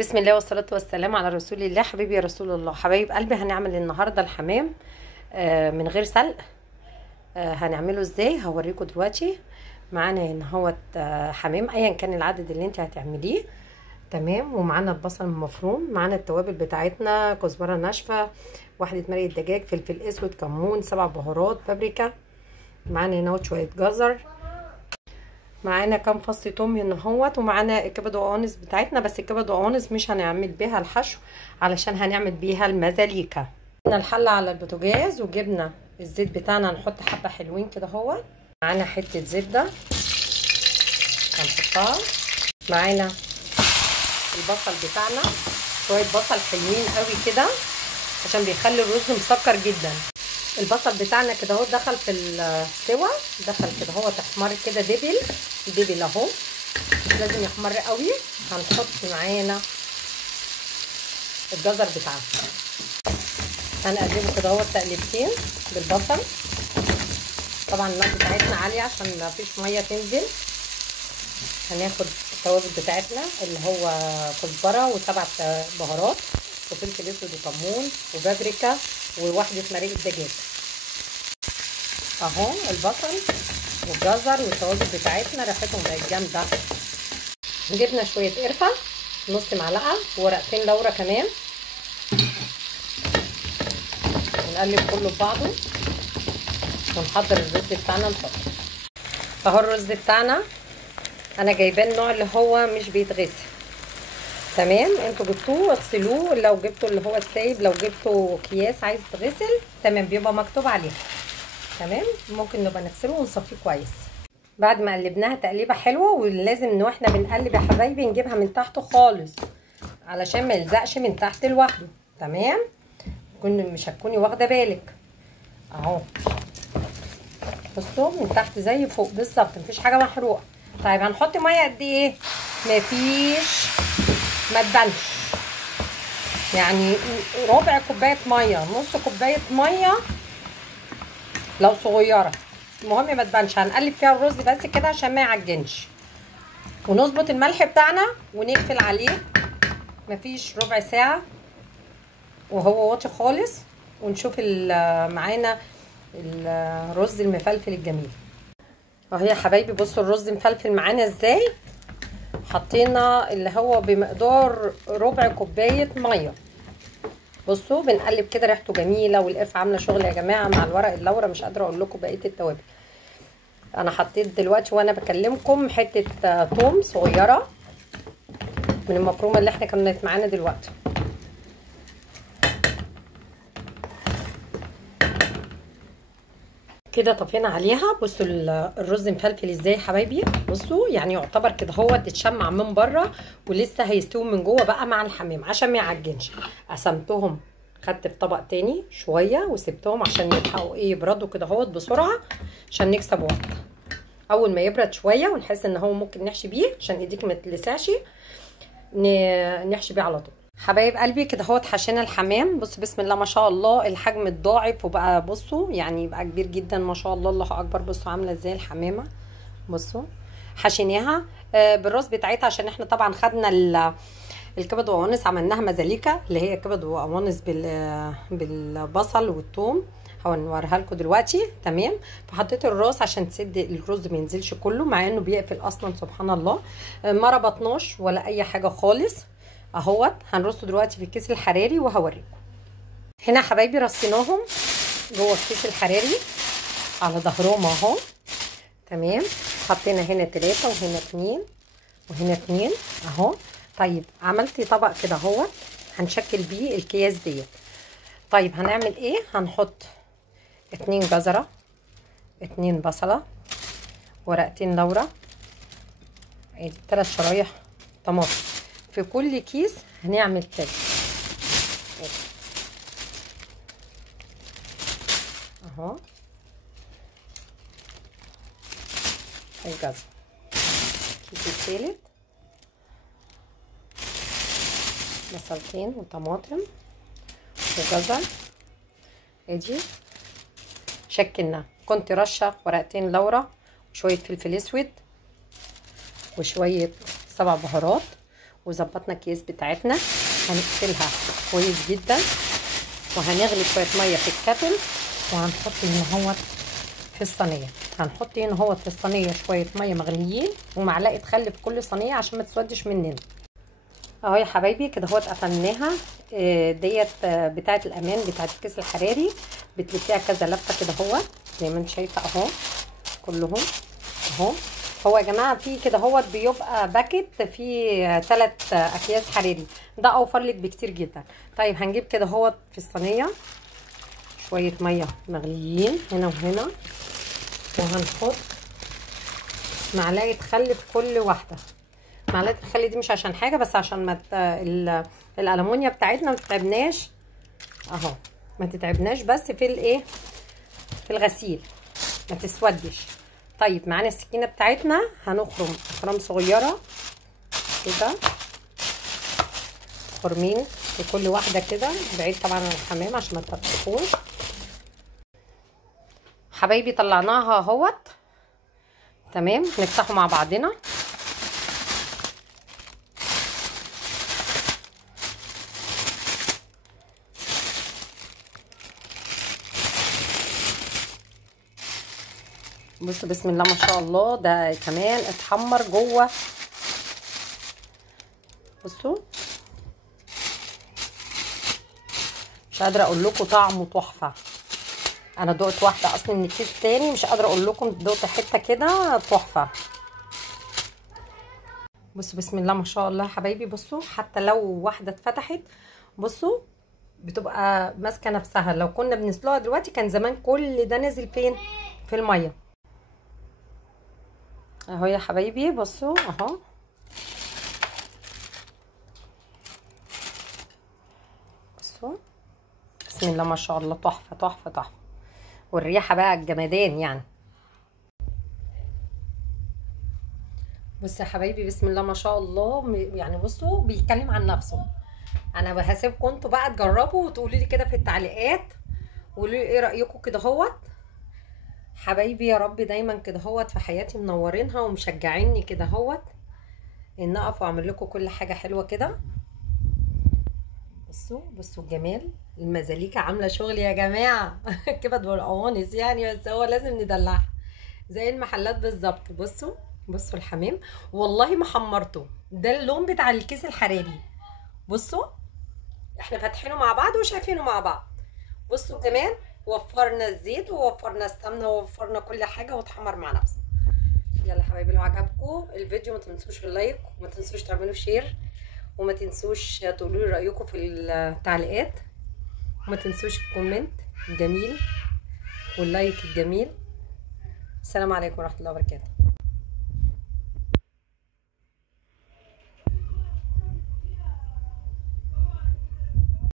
بسم الله والصلاة والسلام على رسول الله. حبيبي يا رسول الله، حبايب قلبي، هنعمل النهاردة الحمام من غير سلق. هنعمله ازاي هوريكم دلوقتي. معانا هنا هو حمام ايا كان العدد اللي انت هتعمليه، تمام. ومعانا البصل المفروم، معانا التوابل بتاعتنا: كزبرة ناشفة، واحدة مرقة دجاج، فلفل اسود، كمون، 7 بهارات، بابريكا. معانا هنا شوية جزر، معانا كام فص توم هنا اهوت، ومعانا الكبد وقوانص بتاعتنا. بس الكبد وقوانص مش هنعمل بيها الحشو، علشان هنعمل بيها المزاليكا. جبنا الحله على البوتاجاز وجبنا الزيت بتاعنا، نحط حبه حلوين كده اهوت. معانا حته زبده هنحطها. معانا البصل بتاعنا، شويه بصل حلوين قوي كده عشان بيخلي الرز مسكر جدا. البصل بتاعنا كده اهو دخل في السوا، دخل كده اهو تحمر كده، دبل اهو، مش لازم يحمر قوي. هنحط معانا الجزر بتاعنا، هنقلبه كده اهو تقليبتين بالبصل. طبعا النار بتاعتنا عاليه عشان ما فيش ميه تنزل. هناخد التوابل بتاعتنا اللي هو كزبره و7 بهارات وفلفل اسود وكمون وبابريكا وواحده مرقه دجاج اهو. البصل والجزر والتوابل بتاعتنا ريحتهم بقت جامده. جبنا شويه قرفه نص معلقه وورقتين لورا كمان، ونقلب كله ببعضه ونحضر الرز بتاعنا نحطه اهو. الرز بتاعنا انا جايباه النوع اللي هو مش بيتغسل، تمام. انتوا جبتوه اغسلوه، لو جبتوا اللي هو السايب، لو جبتوا اكياس عايز تغسل تمام بيبقى مكتوب عليه، تمام. ممكن نبقى نغسله ونصفيه كويس. بعد ما قلبناها تقليبه حلوه، ولازم ان احنا بنقلب يا حبايبي نجيبها من تحت خالص علشان ما يلزقش من تحت لوحده، تمام. مش هتكوني واخده بالك اهو. بصوا من تحت زي فوق بالظبط، مفيش حاجه محروقه. طيب هنحط ميه قد ايه؟ مفيش، ما تبانش، يعني ربع كوبايه ميه، نص كوبايه ميه لو صغيره، المهم ما تبانش. هنقلب فيها الرز بس كده عشان ما يعجنش، ونظبط الملح بتاعنا ونقفل عليه. مفيش ربع ساعه وهو واطي خالص، ونشوف معانا الرز المفلفل الجميل اهو يا حبايبي. بصوا الرز مفلفل معانا ازاي. حطينا اللي هو بمقدار ربع كوبايه ميه. بصوا بنقلب كده، ريحته جميله، والقرفه عامله شغل يا جماعه مع الورق اللورا. مش قادره اقول لكم بقيه التوابل. انا حطيت دلوقتي وانا بكلمكم حته توم صغيره من المفرومه اللي احنا كانت معانا دلوقتي. كده طفينا عليها. بصوا الرز مفلفل ازاي يا حبايبي. بصوا يعني يعتبر كده هو اتشمع من بره ولسه هيستوي من جوه بقى مع الحمام عشان ما يعجنش. قسمتهم، خدت في طبق تاني شويه وسبتهم عشان يلحقوا يبردوا كده اهوت بسرعه عشان نكسب وقت. اول ما يبرد شويه ونحس ان هو ممكن نحشي بيه عشان ايديك ما تلسعش، نحشي بيه على طول. حبايب قلبي كده اهوت حشينا الحمام. بصوا بسم الله ما شاء الله، الحجم اتضاعف وبقى بصوا يعني بقى كبير جدا ما شاء الله، الله اكبر. بصوا عامله ازاي الحمامه، بصوا حشيناها بالراس بتاعتها عشان احنا طبعا خدنا الكبد وقوانص عملناها مزاليكا، اللي هي كبد وقوانص بالبصل والثوم. هنوريها لكم دلوقتي، تمام. فحطيت الراس عشان تسد الرز ما ينزلش كله، مع انه بيقفل اصلا سبحان الله. ما ربطناش ولا اي حاجه خالص اهوت. هنرصه دلوقتي في الكيس الحراري وهوريكم. هنا حبايبي رصيناهم جوه الكيس الحراري على ظهرهم اهو، تمام. حطينا هنا 3 وهنا 2 وهنا 2 اهو. طيب عملت طبق كده اهوت هنشكل بيه الكياس ديت. طيب هنعمل ايه؟ هنحط 2 جزره، 2 بصله، ورقتين لورا، ادي 3 شرايح طماطم. في كل كيس هنعمل كده اهو. الجزر، الكيس الثالث بصلتين وطماطم وجزر، ادي شكلنا. كنت رشه ورقتين لورا وشويه فلفل اسود وشويه 7 بهارات وظبطنا الكيس بتاعتنا. هنقفلها كويس جدا وهنغلي شويه ميه في الكاتل، وهنحط هنا هو في الصينيه. هنحط هنا هو في الصينيه شويه ميه مغليين ومعلقه خل في كل صينيه عشان ما تسودش مننا. اهو يا حبايبي كده اهوت قفلناها. ديت بتاعه الامان بتاعه الكيس الحراري، بتلفيها كذا لفه كده اهو زي ما انت شايفه اهو كلهم اهو. هو يا جماعه في كده اهوت بيبقى باكت فيه 3 اكياس حراري، ده اوفر لك بكتير جدا. طيب هنجيب كده اهوت في الصينيه شويه ميه مغليين هنا وهنا، وهنحط معلقه خل في كل واحده. معلقه الخل دي مش عشان حاجه، بس عشان ما الالومنيا بتاعتنا ما تتعبناش اهو، ما تتعبناش بس في الايه في الغسيل ما تسودش. طيب معانا السكينه بتاعتنا هنخرم اخرام صغيره كده، خرمين في كل واحده كده بعيد طبعا عن الحمام عشان ما تفتحوش. حبايبي طلعناها اهوت تمام. نفتحه مع بعضنا. بصوا بسم الله ما شاء الله، ده كمان اتحمر جوه. بصوا مش قادره اقول لكم طعمه تحفه. انا دقت واحده اصلا من الكيس تاني، مش قادره اقول لكم دقت حته كده تحفه. بصوا بسم الله ما شاء الله يا حبايبي. بصوا حتى لو واحده اتفتحت بصوا بتبقى ماسكه نفسها. لو كنا بنسلقها دلوقتي كان زمان كل ده نزل فين؟ في الميه اهو يا حبايبي. بصوا اهو بصوا بسم الله ما شاء الله، تحفه تحفه تحفه. والريحه بقى الجمدان يعني. بصوا يا حبايبي بسم الله ما شاء الله، يعني بصوا بيتكلم عن نفسه. انا هسيبكم انتوا بقى تجربوا وتقولوا لي كده في التعليقات، وقولوا لي ايه رايكم كده اهوت. حبايبي يا رب دايما كده اهوت في حياتي منورينها ومشجعيني كده اهوت ان اقف واعمل لكم كل حاجه حلوه كده. بصوا بصوا الجمال، المزاليكا عامله شغل يا جماعه. كبد والقوانص يعني، بس هو لازم ندلعها زي المحلات بالظبط. بصوا بصوا الحمام والله ما حمرته، ده اللون بتاع الكيس الحراري. بصوا احنا فاتحينه مع بعض وشايفينه مع بعض. بصوا كمان وفرنا الزيت ووفرنا السمنه ووفرنا كل حاجه واتحمر مع نفسه. يلا حبايبي لو عجبكم الفيديو ما تنسوش باللايك، وما تنسوش تعملوا شير، وما تنسوش تقولوا لي رايكم في التعليقات، وما تنسوش الكومنت الجميل واللايك الجميل. السلام عليكم ورحمه الله وبركاته.